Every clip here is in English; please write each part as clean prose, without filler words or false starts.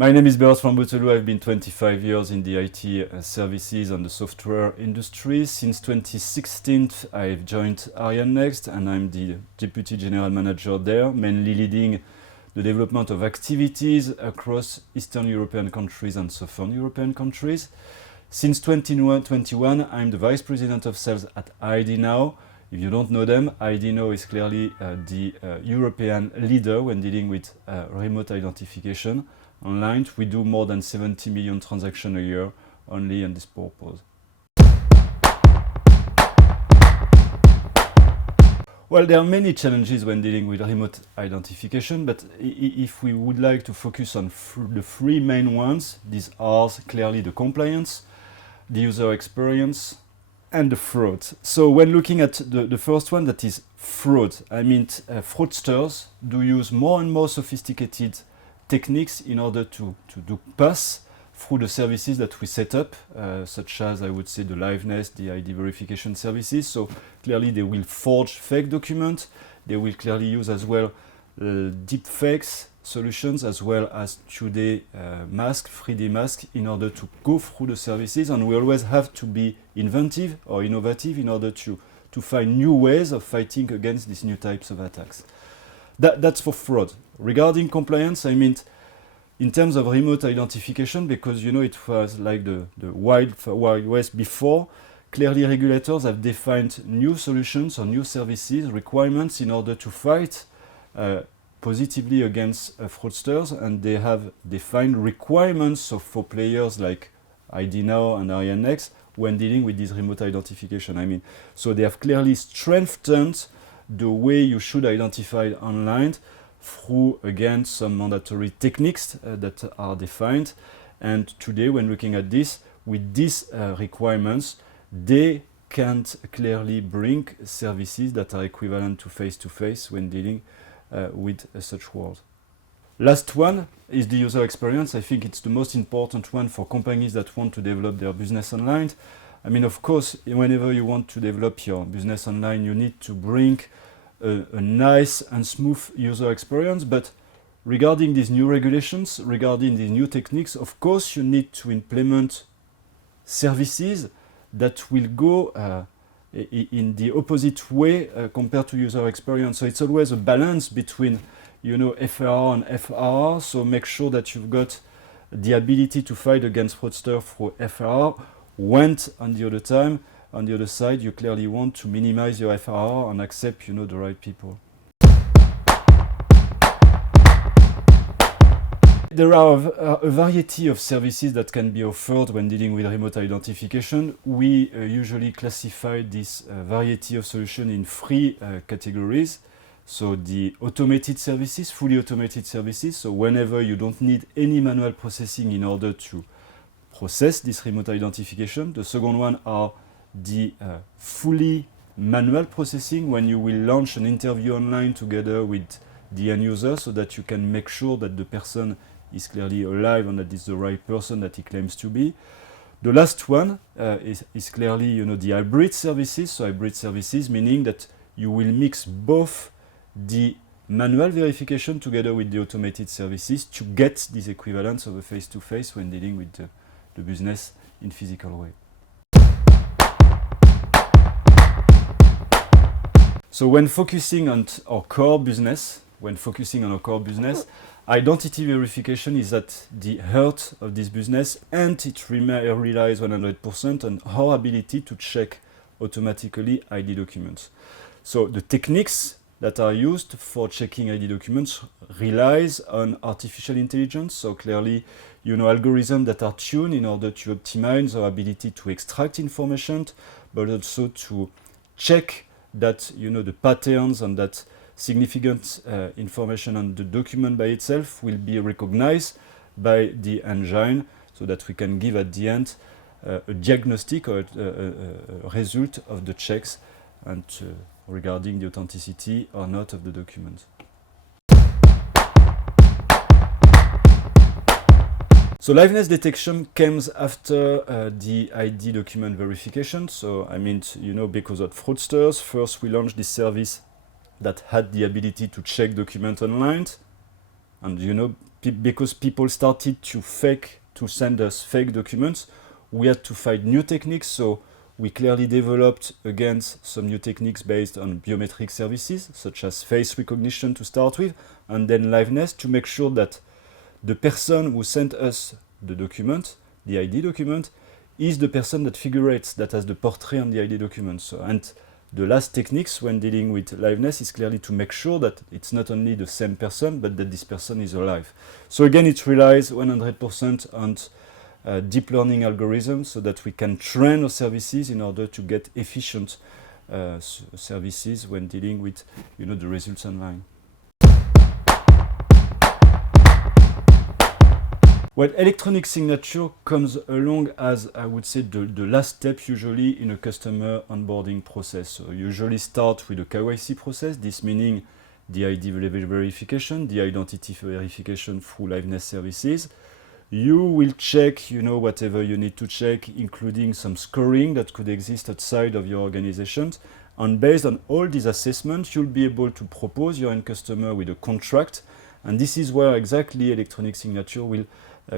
My name is Bertrand Bouteloup. I've been 25 years in the IT services and the software industry. Since 2016, I've joined ARIADNEXT and I'm the Deputy General Manager there, mainly leading the development of activities across Eastern European countries and Southern European countries. Since 2021, I'm the Vice President of Sales at ID Now. If you don't know them, ID Now is clearly the European leader when dealing with remote identification. Online, we do more than 70 million transactions a year only on this purpose. Well, there are many challenges when dealing with remote identification, but if we would like to focus on the three main ones, these are clearly the compliance, the user experience, and the fraud. So when looking at the first one, that is fraud, I mean fraudsters do use more and more sophisticated techniques in order to do pass through the services that we set up, such as, I would say, the liveness, the ID verification services. So clearly they will forge fake documents. They will clearly use as well deep fakes solutions, as well as 2D mask, 3D mask, in order to go through the services. And we always have to be inventive or innovative in order to find new ways of fighting against these new types of attacks. That's for fraud. Regarding compliance, I mean, in terms of remote identification, because you know it was like the Wild West before, clearly regulators have defined new solutions or new services, requirements in order to fight positively against fraudsters, and they have defined requirements for players like ID Now and ARIADNEXT when dealing with this remote identification. I mean, so they have clearly strengthened the way you should identify online through, again, some mandatory techniques that are defined. And today, when looking at this, with these requirements, they can't clearly bring services that are equivalent to face-to-face when dealing with such world. Last one is the user experience. I think it's the most important one for companies that want to develop their business online. I mean, of course, whenever you want to develop your business online, you need to bring a nice and smooth user experience. But regarding these new regulations, regarding these new techniques, of course, you need to implement services that will go in the opposite way compared to user experience. So it's always a balance between, you know, FRR and FRR. So make sure that you've got the ability to fight against fraudster through FRR, when on the other side, you clearly want to minimize your FRR and accept, you know, the right people. There are a variety of services that can be offered when dealing with remote identification. We usually classify this variety of solutions in three categories. So the automated services, fully automated services. So whenever you don't need any manual processing in order to process this remote identification. The second one are the fully manual processing, when you will launch an interview online together with the end user, so that you can make sure that the person is clearly alive and that it's the right person that he claims to be. The last one is clearly, you know, the hybrid services. So hybrid services meaning that you will mix both the manual verification together with the automated services to get this equivalence of a face-to-face when dealing with the business in physical way. So when focusing on our core business, identity verification is at the heart of this business, and it relies 100% on our ability to check automatically ID documents. So the techniques that are used for checking ID documents relies on artificial intelligence. So clearly, you know, algorithms that are tuned in order to optimize our ability to extract information, but also to check that, you know, the patterns and that significant information on the document by itself will be recognized by the engine, so that we can give at the end a diagnostic or a result of the checks and regarding the authenticity or not of the document. So liveness detection comes after the ID document verification. So I mean, you know, because of fraudsters, first we launched this service that had the ability to check documents online. And you know, because people started to send us fake documents, we had to find new techniques. So we clearly developed again some new techniques based on biometric services, such as face recognition to start with, and then liveness, to make sure that the person who sent us the document, the ID document, is the person that figurates, that has the portrait on the ID document. So, and the last techniques when dealing with liveness is clearly to make sure that it's not only the same person, but that this person is alive. So again, it relies 100% on deep learning algorithms, so that we can train our services in order to get efficient services when dealing with, the results online. Well, electronic signature comes along as, I would say, the last step usually in a customer onboarding process. So you usually start with a KYC process, this meaning the ID level verification, the identity verification through liveness services. You will check, whatever you need to check, including some scoring that could exist outside of your organization. And based on all these assessments, you'll be able to propose your end customer with a contract. And this is where exactly electronic signature will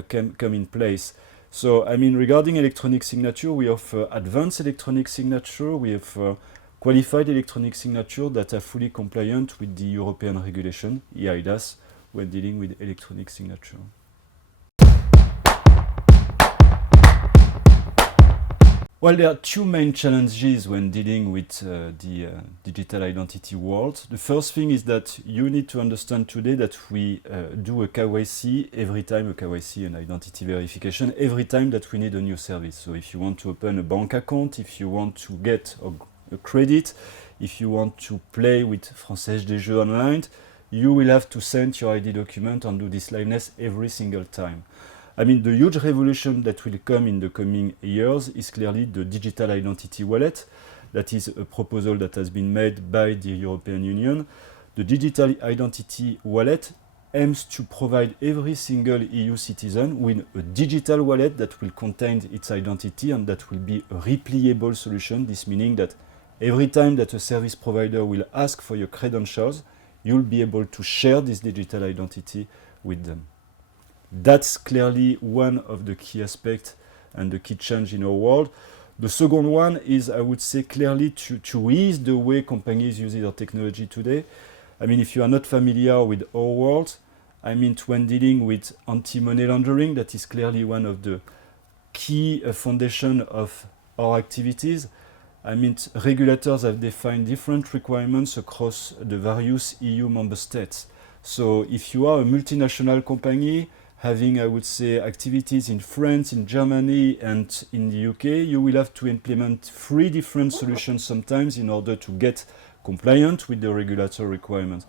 come in place. So, regarding electronic signature, we offer advanced electronic signature, we have qualified electronic signature that are fully compliant with the European regulation, eIDAS, when dealing with electronic signature. Well, there are two main challenges when dealing with the digital identity world. The first thing is that you need to understand today that we do a KYC every time, a KYC and identity verification, every time that we need a new service. So if you want to open a bank account, if you want to get a credit, if you want to play with Française des Jeux online, you will have to send your ID document and do this liveness every single time. The huge revolution that will come in the coming years is clearly the digital identity wallet. That is a proposal that has been made by the European Union. The digital identity wallet aims to provide every single EU citizen with a digital wallet that will contain its identity and that will be a replayable solution. This meaning that every time that a service provider will ask for your credentials, you'll be able to share this digital identity with them. That's clearly one of the key aspects and the key change in our world. The second one is, I would say, clearly to ease the way companies use our technology today. If you are not familiar with our world, when dealing with anti-money laundering, that is clearly one of the key foundation of our activities. Regulators have defined different requirements across the various EU member states. So if you are a multinational company, having, I would say, activities in France, in Germany, and in the UK, you will have to implement 3 different solutions sometimes in order to get compliant with the regulatory requirements.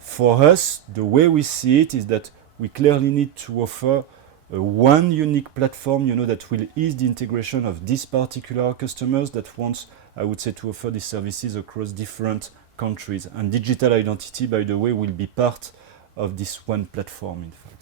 For us, the way we see it is that we clearly need to offer one unique platform, that will ease the integration of these particular customers that wants, I would say, to offer these services across different countries. And digital identity, by the way, will be part of this one platform, in fact.